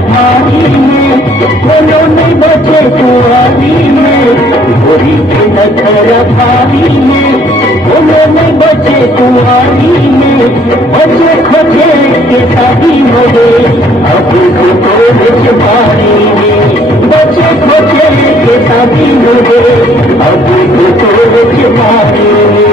भारी में, बोलो नहीं बचे कुआरी में, गोरी के नखर भारी में, बोलो नहीं बचे कुआरी में, बचे खोजे के शादी मरे, अब तो बिच भारी में, बचे खोजे के शादी मरे, अब तो बिच भारी में।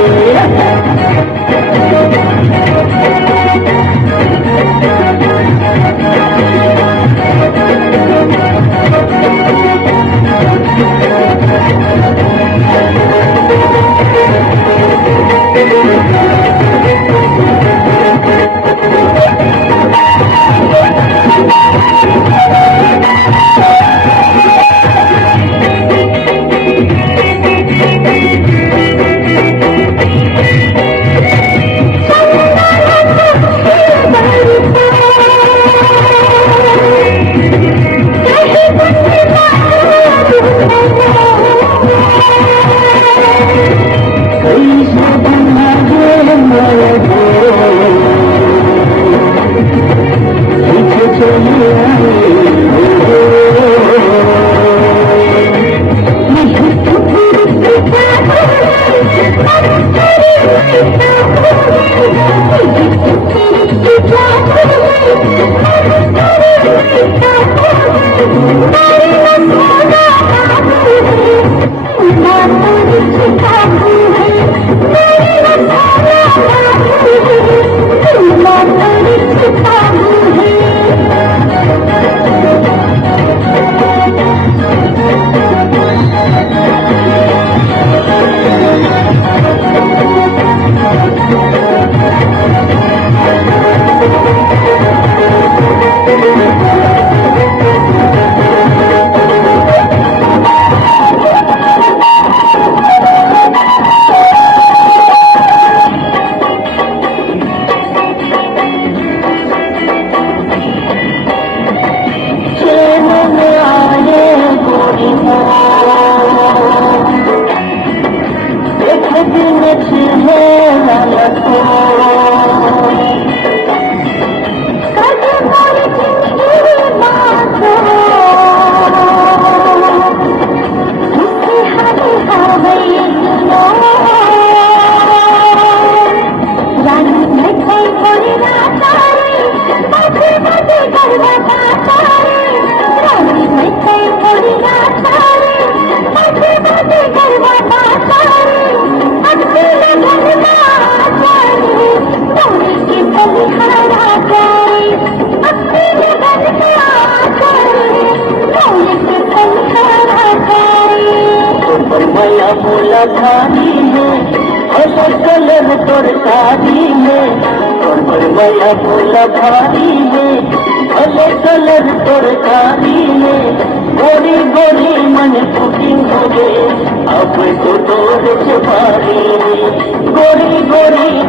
बोला भारी में अलग कलर तोर शादी में, मैया बोला भारी में अलग कलर तोर शादी में, गोरी गोरी मन फूटी हो गए अब तो तोर छुपारी, गोरी गोरी